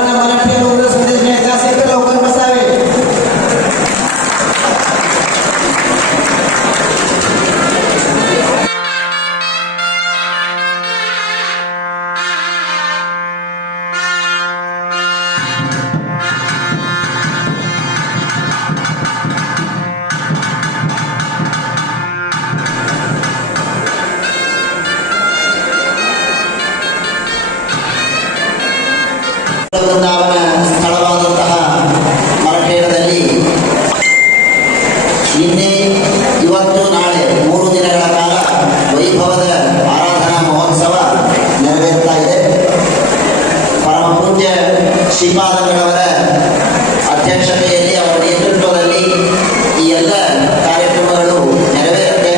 सर्वांना मराठी आणि उर्दू संदेश घ्यायचा असेल तर लवकर बसावे. ವೃಂದಾವನ ಸ್ಥಳವಾದಂತಹ ಮರಠೇಡದಲ್ಲಿ ನಿನ್ನೆ ಇವತ್ತು ನಾಳೆ 3 ದಿನಗಳ ಕಾಲ ವೈಭವದ ಆರಾಧನಾ ಮಹೋತ್ಸವ ನೆರವೇರ್ತಾ ಇದೆ. ಪರಮ ಪೂಜ್ಯ ಶ್ರೀಪಾದಂಗಳವರ ಅಧ್ಯಕ್ಷತೆಯಲ್ಲಿ ಅವರ ನೇತೃತ್ವದಲ್ಲಿ ಈ ಎಲ್ಲ ಕಾರ್ಯಕ್ರಮಗಳು ನೆರವೇರುತ್ತೆ.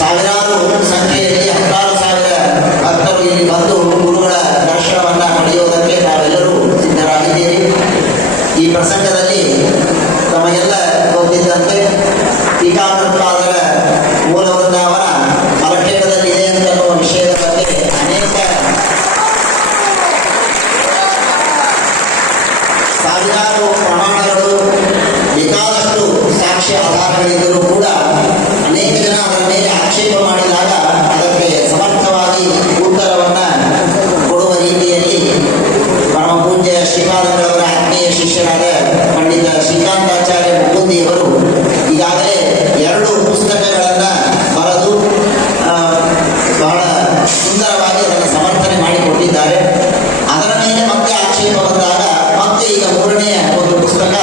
ಸಾವಿರಾರು ಸಂಖ್ಯೆಯಲ್ಲಿ 16,000 ಭಕ್ತರು ಇಲ್ಲಿ ಬಂದು ಗುರುಗಳ ದರ್ಶನವನ್ನು ಪಡೆಯುವುದಕ್ಕೆ ನಾವೆಲ್ಲರೂ ಸಿದ್ಧರಾಗಿದ್ದೇವೆ. ಈ ಪ್ರಸಂಗದಲ್ಲಿ ತಮಗೆಲ್ಲ ಗೊತ್ತಿದ್ದಂತೆ ಟೀಕಾಕೃತ್ಪಾದರ ಮೂಲ ವೃಂದಾವನ ಮರಠೇಡದಲ್ಲಿದೆ ಅಂತನ್ನುವ ವಿಷಯದ ಬಗ್ಗೆ ಅನೇಕ ಸಾವಿರಾರು ಪ್ರಮಾಣಗಳು ಬೇಕಾದಷ್ಟು ಸಾಕ್ಷ್ಯ ಆಧಾರಗಳಿದ್ದರೂ ಕೂಡ ಅನೇಕ ಜನ ಅದರ ಮೇಲೆ ಆಕ್ಷೇಪ ಮಾಡಿದಾಗ ಅದಕ್ಕೆ ಸಮರ್ಥವಾಗಿ ಉತ್ತರವನ್ನು ಕೊಡುವ ರೀತಿಯಲ್ಲಿ ಪರಮ ಪೂಜ್ಯ ಶ್ರೀಪಾದಂಗಳವರ ಆತ್ಮೀಯ ಶಿಷ್ಯರಾದ ಪಂಡಿತ ಶ್ರೀಕಾಂತಾಚಾರ್ಯ ಮುಕುಂದಿಯವರು ಈಗಾಗಲೇ 2 ಪುಸ್ತಕಗಳನ್ನು ಬರೆದು ಬಹಳ ಸುಂದರವಾಗಿ ಅದನ್ನು ಸಮರ್ಥನೆ ಮಾಡಿಕೊಟ್ಟಿದ್ದಾರೆ. ಅದರ ಮೇಲೆ ಮತ್ತೆ ಆಕ್ಷೇಪ ಬಂದಾಗ ಮತ್ತೆ ಈಗ 3ನೇ ಒಂದು ಪುಸ್ತಕ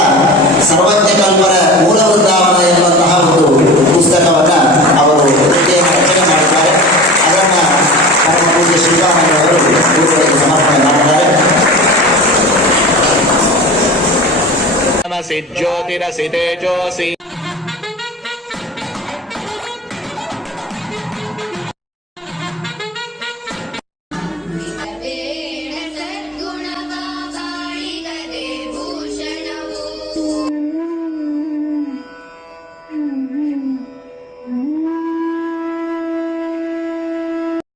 ಸರ್ವಜ್ಞಕಲ್ಪರ ಮೂಲ ವೃಂದಾವನ ಎನ್ನುವಂತಹ ಒಂದು ಪುಸ್ತಕವನ್ನು ಅವರು ರಚನೆ ಮಾಡಿದ್ದಾರೆ. ಅದನ್ನು ಪರಮ ಪೂಜ್ಯ ಶ್ರೀಪಾದಂಗಳವರು ಗುರುಗಳಿಗೆ ಸಮರ್ಪಣೆ ಮಾಡಿದ್ದಾರೆ. ಜ್ಯೋತಿರಸಿ ತೇಜೋಸಿ